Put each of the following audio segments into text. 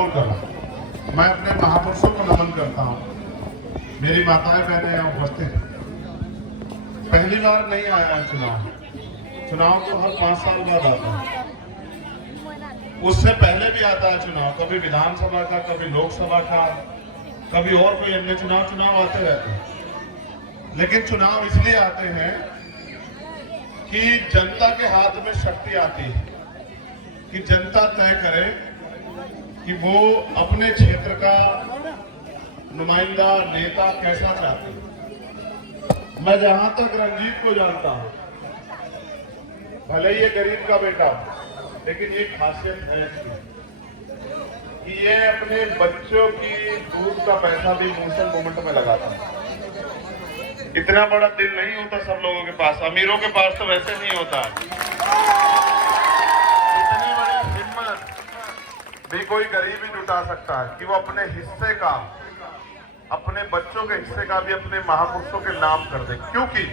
बोल कर रहा हूँ। मैं अपने महापुरुषों को नमन करता हूँ। मेरी माताएं बहनें यहाँ उपस्थित, पहली बार नहीं आया है चुनाव। चुनाव तो हर 5 साल बाद आता है, उससे पहले भी आता है चुनाव, कभी विधानसभा का, कभी लोकसभा का, कभी और कोई अन्य चुनाव आते रहते हैं। लेकिन चुनाव इसलिए आते हैं कि जनता के हाथ में शक्ति आती है कि जनता तय करे कि वो अपने क्षेत्र का नुमाइंदा नेता कैसा चाहते हैं। मैं जहां तक रंजीत को जानता हूं, भले ही ये गरीब का बेटा, लेकिन ये खासियत है कि ये अपने बच्चों की दूध का पैसा भी मोशन मूवमेंट में लगाता है। इतना बड़ा दिल नहीं होता सब लोगों के पास, अमीरों के पास तो वैसे नहीं होता। इतनी बड़ी हिम्मत भी कोई गरीब ही जुटा सकता है कि वो अपने हिस्से का, अपने बच्चों के हिस्से का भी अपने महापुरुषों के नाम कर दे, क्योंकि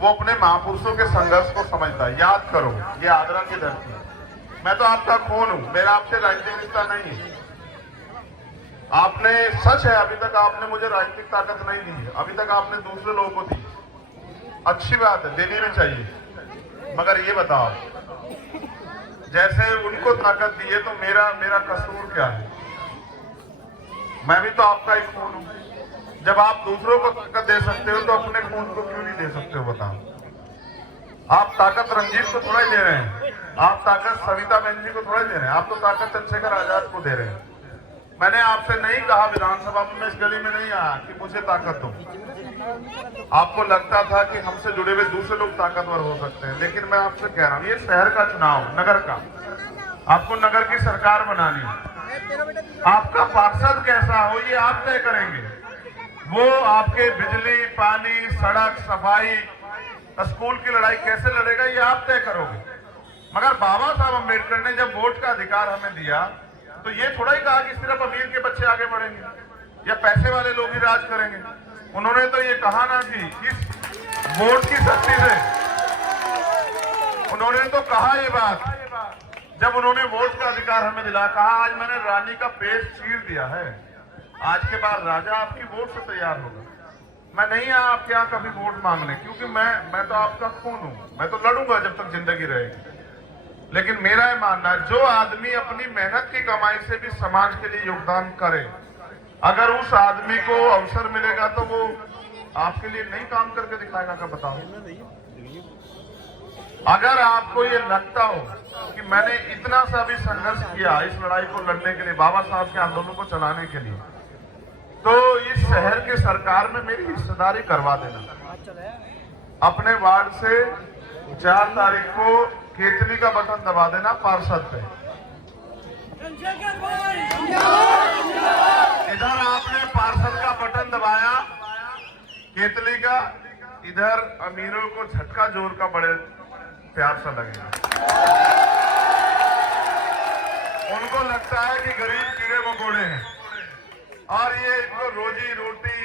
वो अपने महापुरुषों के संघर्ष को समझता है। याद करो, ये आगरा की धरती है, मैं तो आपका खून हूं, मेरा आपसे राजनीतिक रिश्ता नहीं है। आपने, सच है, अभी तक आपने मुझे राजनीतिक ताकत नहीं दी है, अभी तक आपने दूसरे लोगों को दी, अच्छी बात है, देनी भी चाहिए। मगर ये बताओ, जैसे उनको ताकत दी है तो मेरा कसूर क्या है? मैं भी तो आपका ही खून हूं। जब आप दूसरों को ताकत दे सकते हो तो अपने खून को क्यों नहीं दे सकते हो? बताओ। आप ताकत रंजीत को थोड़ा ही दे रहे हैं, आप ताकत सविता बहन जी को थोड़ा ही दे रहे हैं, आप तो ताकत चंद्रशेखर आजाद को दे रहे हैं। मैंने आपसे नहीं कहा विधानसभा में, मैं इस गली में नहीं आया कि मुझे ताकत दो। आपको लगता था कि हमसे जुड़े हुए दूसरे लोग ताकतवर हो सकते हैं, लेकिन मैं आपसे कह रहा हूं, ये शहर का चुनाव, नगर का, आपको नगर की सरकार बनानी है। आपका पार्षद कैसा हो ये आप तय करेंगे। वो आपके बिजली, पानी, सड़क, सफाई, स्कूल की लड़ाई कैसे लड़ेगा ये आप तय करोगे। मगर बाबा साहब अम्बेडकर ने जब वोट का अधिकार हमें दिया तो ये थोड़ा ही कहा कि सिर्फ अमीर के बच्चे आगे बढ़ेंगे या पैसे वाले लोग ही राज करेंगे। उन्होंने तो ये कहा ना कि इस वोट की शक्ति से, उन्होंने तो कहा ये बात, जब उन्होंने वोट का अधिकार हमें दिला, कहा आज मैंने रानी का पेट चीर दिया है, आज के बाद राजा आपकी वोट से तैयार होगा। मैं नहीं आया आपके यहाँ कभी वोट मांगने, क्योंकि मैं तो आपका खून हूं, मैं तो लड़ूंगा जब तक जिंदगी रहेगी। लेकिन मेरा ये मानना है, जो आदमी अपनी मेहनत की कमाई से भी समाज के लिए योगदान करे, अगर उस आदमी को अवसर मिलेगा तो वो आपके लिए नहीं काम करके दिखाएगा। क्या बताओ? अगर आपको ये लगता हो कि मैंने इतना सा भी संघर्ष किया इस लड़ाई को लड़ने के लिए, बाबा साहब के आंदोलन को चलाने के लिए, तो इस शहर की सरकार में मेरी हिस्सेदारी करवा देना। अपने वार्ड से 4 तारीख को केतली का बटन दबा देना पार्षद पे। इधर आपने पार्षद का बटन दबाया केतली का, इधर अमीरों को झटका जोर का बड़े प्यार सा लगेगा। उनको लगता है कि गरीब कीड़े मकोड़े हैं और ये इनको रोजी रोटी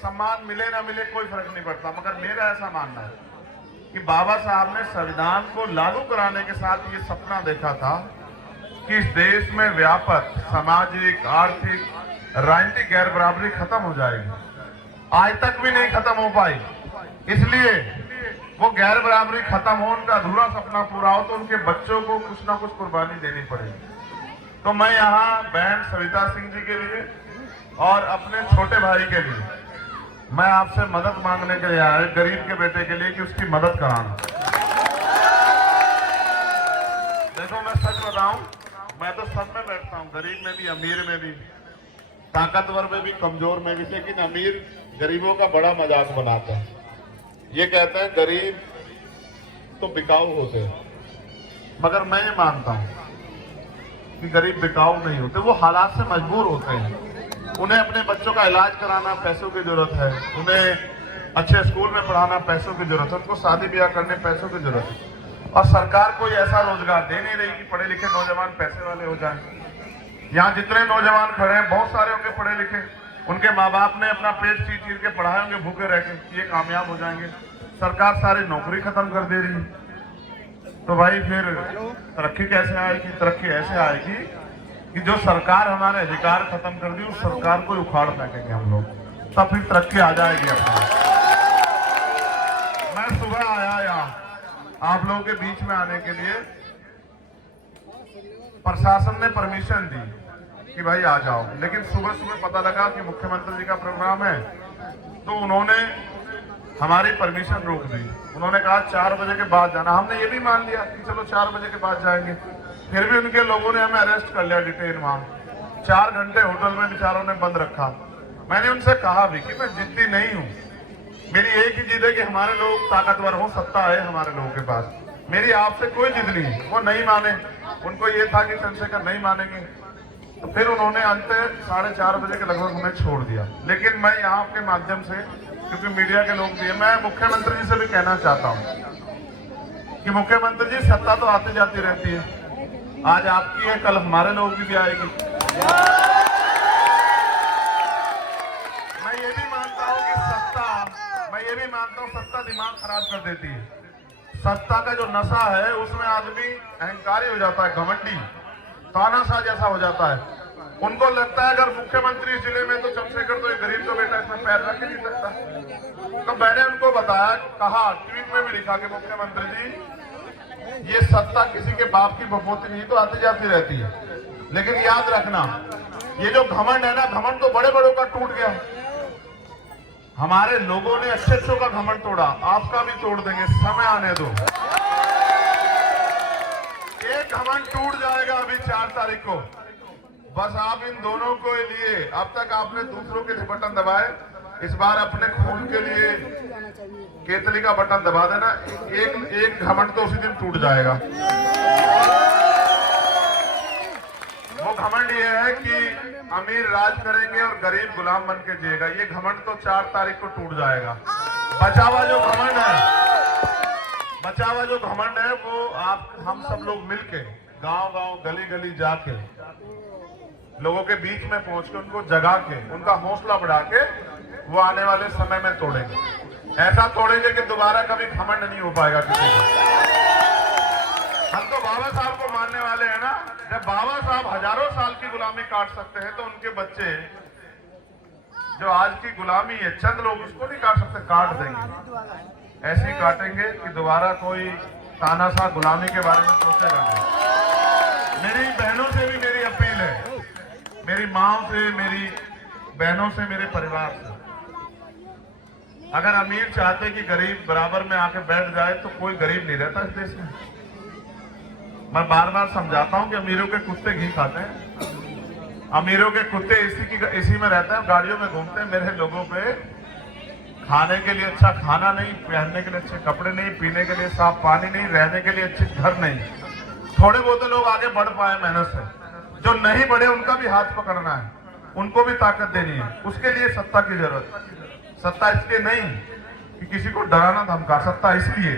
सम्मान मिले ना मिले कोई फर्क नहीं पड़ता। मगर मेरा ऐसा मानना है कि बाबा साहब ने संविधान को लागू कराने के साथ ये सपना देखा था कि इस देश में व्यापक सामाजिक, आर्थिक, राजनीतिक गैर बराबरी खत्म हो जाएगी। आज तक भी नहीं खत्म हो पाई, इसलिए वो गैर बराबरी खत्म हो, उनका अधूरा सपना पूरा हो तो उनके बच्चों को कुछ ना कुछ कुर्बानी देनी पड़ेगी। तो मैं यहाँ बहन सविता सिंह जी के लिए और अपने छोटे भाई के लिए मैं आपसे मदद मांगने के लिए आया, गरीब के बेटे के लिए, कि उसकी मदद कराना। देखो मैं सच बताऊं, मैं तो सब में बैठता हूं, गरीब में भी, अमीर में भी, ताकतवर में भी, कमजोर में भी, लेकिन अमीर गरीबों का बड़ा मजाक बनाता है। ये कहते हैं गरीब तो बिकाऊ होते हैं, मगर मैं ये मानता हूं कि गरीब बिकाऊ नहीं होते, वो हालात से मजबूर होते हैं। उन्हें अपने बच्चों का इलाज कराना पैसों की जरूरत है, उन्हें अच्छे स्कूल में पढ़ाना पैसों की जरूरत है, उनको शादी ब्याह करने पैसों की जरूरत है। और सरकार कोई ऐसा रोजगार दे नहीं रही कि पढ़े लिखे नौजवान पैसे वाले हो जाएं। यहाँ जितने नौजवान खड़े हैं बहुत सारे होंगे पढ़े लिखे, उनके माँ बाप ने अपना पेट चीर चीर के पढ़ाए होंगे भूखे रह के, ये कामयाब हो जाएंगे। सरकार सारी नौकरी खत्म कर दे रही है, तो भाई फिर तरक्की कैसे आएगी? तरक्की ऐसे आएगी कि जो सरकार हमारे अधिकार खत्म कर दी, उस सरकार को उखाड़ फेंकेंगे हम लोग, तब फिर तरक्की आ जाएगी अपना। मैं सुबह आया यहाँ आप लोगों के बीच में आने के लिए, प्रशासन ने परमिशन दी कि भाई आ जाओ, लेकिन सुबह सुबह पता लगा कि मुख्यमंत्री जी का प्रोग्राम है, तो उन्होंने हमारी परमिशन रोक दी। उन्होंने कहा 4 बजे के बाद जाना। हमने ये भी मान लिया कि चलो 4 बजे के बाद जाएंगे, फिर भी उनके लोगों ने हमें अरेस्ट कर लिया, डिटेन। वहां 4 घंटे होटल में बेचारों ने बंद रखा। मैंने उनसे कहा भी कि मैं जिद्दी नहीं हूँ, मेरी एक ही जिद है कि हमारे लोग ताकतवर हो, सत्ता है हमारे लोगों के पास, मेरी आपसे कोई जिद नहीं। वो नहीं माने, उनको ये था कि चंद्रशेखर नहीं मानेंगे, तो फिर उन्होंने अंत 4:30 बजे के लगभग हमें छोड़ दिया। लेकिन मैं यहाँ के माध्यम से, क्योंकि मीडिया के लोग भी हैं, मैं मुख्यमंत्री जी से भी कहना चाहता हूँ कि मुख्यमंत्री जी, सत्ता तो आती जाती रहती है, आज आपकी है, कल हमारे लोगों की भी आएगी। मैं ये भी मानता हूँ कि सत्ता दिमाग खराब कर देती है। सत्ता का जो नशा है उसमें आदमी अहंकारी हो जाता है, घमंडी, तानाशाह जैसा हो जाता है। उनको लगता है अगर मुख्यमंत्री जिले में तो चंद्रशेखर तो एक गरीब का बेटा, इसमें पैर रख ही नहीं सकता। तो मैंने उनको बताया, कहा, ट्वीट में भी लिखा कि मुख्यमंत्री जी, ये सत्ता किसी के बाप की बपोती नहीं, तो आती जाती रहती है, लेकिन याद रखना, ये जो घमंड है ना, घमंड तो बड़े बड़ों का टूट गया, हमारे लोगों ने अच्छे अच्छों का घमंड तोड़ा, आपका भी तोड़ देंगे, समय आने दो। एक घमंड टूट जाएगा अभी 4 तारीख को। बस आप इन दोनों को लिए, अब तक आपने दूसरों के लिए बटन दबाए, इस बार अपने खून के लिए केतली का बटन दबा देना। एक घमंड तो उसी दिन टूट जाएगा। वो घमंड ये है कि अमीर राज करेंगे और गरीब गुलाम बन के जिएगा, ये घमंड तो 4 तारीख को टूट जाएगा। बचा हुआ जो घमंड है वो हम सब लोग मिलके गांव-गांव, गली-गली जाके लोगों के बीच में पहुंच के उनको जगा के, उनका हौसला बढ़ा के वो आने वाले समय में तोड़ेंगे। ऐसा तोड़ेंगे कि दोबारा कभी घमंड नहीं हो पाएगा किसी को। हम तो बाबा साहब को मानने वाले हैं ना। जब बाबा साहब हजारों साल की गुलामी काट सकते हैं, तो उनके बच्चे जो आज की गुलामी है, चंद लोग उसको नहीं काट सकते, काट देंगे। ऐसे ही काटेंगे कि दोबारा कोई तानाशाह गुलामी के बारे में सोचेगा नहीं। मेरी बहनों से भी मेरी अपील है, मेरी माँ से, मेरी बहनों से, मेरे परिवार से, अगर अमीर चाहते कि गरीब बराबर में आके बैठ जाए तो कोई गरीब नहीं रहता इस देश में। मैं बार बार समझाता हूं कि अमीरों के कुत्ते घी खाते हैं, अमीरों के कुत्ते इसी में रहते हैं, गाड़ियों में घूमते हैं। मेरे लोगों पे खाने के लिए अच्छा खाना नहीं, पहनने के लिए अच्छे कपड़े नहीं, पीने के लिए साफ पानी नहीं, रहने के लिए अच्छे घर नहीं। थोड़े बहुत लोग आगे बढ़ पाए मेहनत से, जो नहीं बढ़े उनका भी हाथ पकड़ना है, उनको भी ताकत देनी है। उसके लिए सत्ता की जरूरत है। सत्ता इसलिए नहीं कि किसी को डराना धमका, सत्ता इसलिए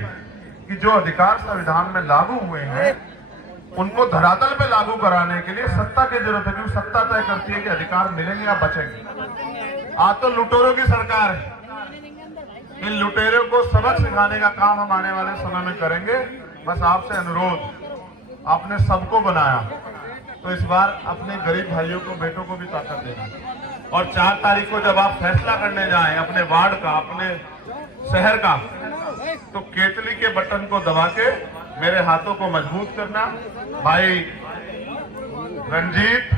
कि जो अधिकार संविधान में लागू हुए हैं उनको धरातल पे लागू कराने के लिए सत्ता की जरूरत है, क्योंकि सत्ता तय करती है कि अधिकार मिलेंगे या बचेंगे। आज तो लुटेरों की सरकार है, इन लुटेरों को सबक सिखाने का काम हम आने वाले समय में करेंगे। बस आपसे अनुरोध, आपने सबको बनाया, तो इस बार अपने गरीब भाइयों को, बेटों को भी ताकत देना। और 4 तारीख को जब आप फैसला करने जाएं अपने वार्ड का, अपने शहर का, तो केतली के बटन को दबा के मेरे हाथों को मजबूत करना। भाई रंजीत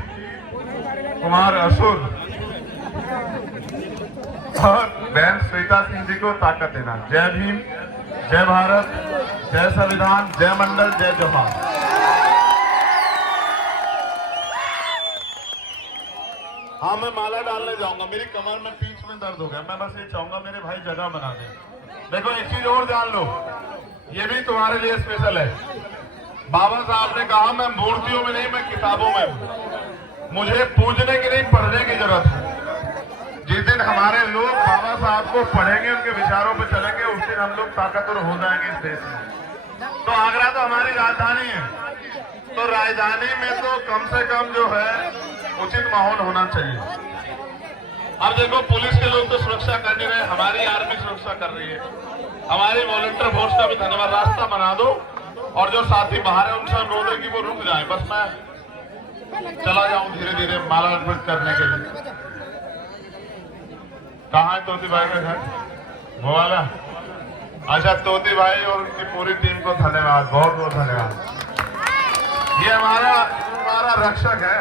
कुमार असुर और बहन श्वेता सिंह जी को ताकत देना। जय भीम, जय भारत, जय संविधान, जय मंडल, जय जवान। हाँ, मैं माला डालने जाऊंगा, मेरी कमर में पीठ में दर्द हो गया। मैं बस ये चाहूंगा मेरे भाई जगह बना दें। देखो एक चीज और जान लो, ये भी तुम्हारे लिए स्पेशल है। बाबा साहब ने कहा मैं मूर्तियों में नहीं, मैं किताबों में हूं। मुझे पूजने की नहीं, पढ़ने की जरूरत है। जिस दिन हमारे लोग बाबा साहब को पढ़ेंगे, उनके विचारों पर चलेंगे, उस दिन हम लोग ताकतवर हो जाएंगे इस देश में। तो आगरा तो हमारी राजधानी है, तो राजधानी में तो कम से कम जो है उचित माहौल होना चाहिए। अब देखो पुलिस के लोग तो सुरक्षा कर नहीं रहे, हमारी आर्मी सुरक्षा कर रही है। हमारी वॉलंटियर फोर्स का भी धन्यवाद। रास्ता बना दो और जो साथी बाहर है उनसे अनुरोध है कि वो रुक जाए। बस मैं चला जाऊं धीरे धीरे माला अर्पित करने के लिए। कहाँ है तोती भाई का घर? वो वाला। अच्छा, तोती भाई और उनकी पूरी टीम को धन्यवाद, बहुत बहुत धन्यवाद। ये हमारा रक्षक है।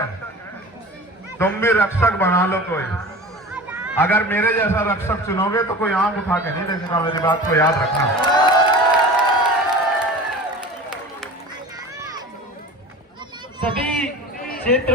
तुम भी रक्षक बना लो कोई। अगर मेरे जैसा रक्षक चुनोगे तो कोई आंख उठा के नहीं देखेगा, मेरी बात को याद रखना। सभी क्षेत्र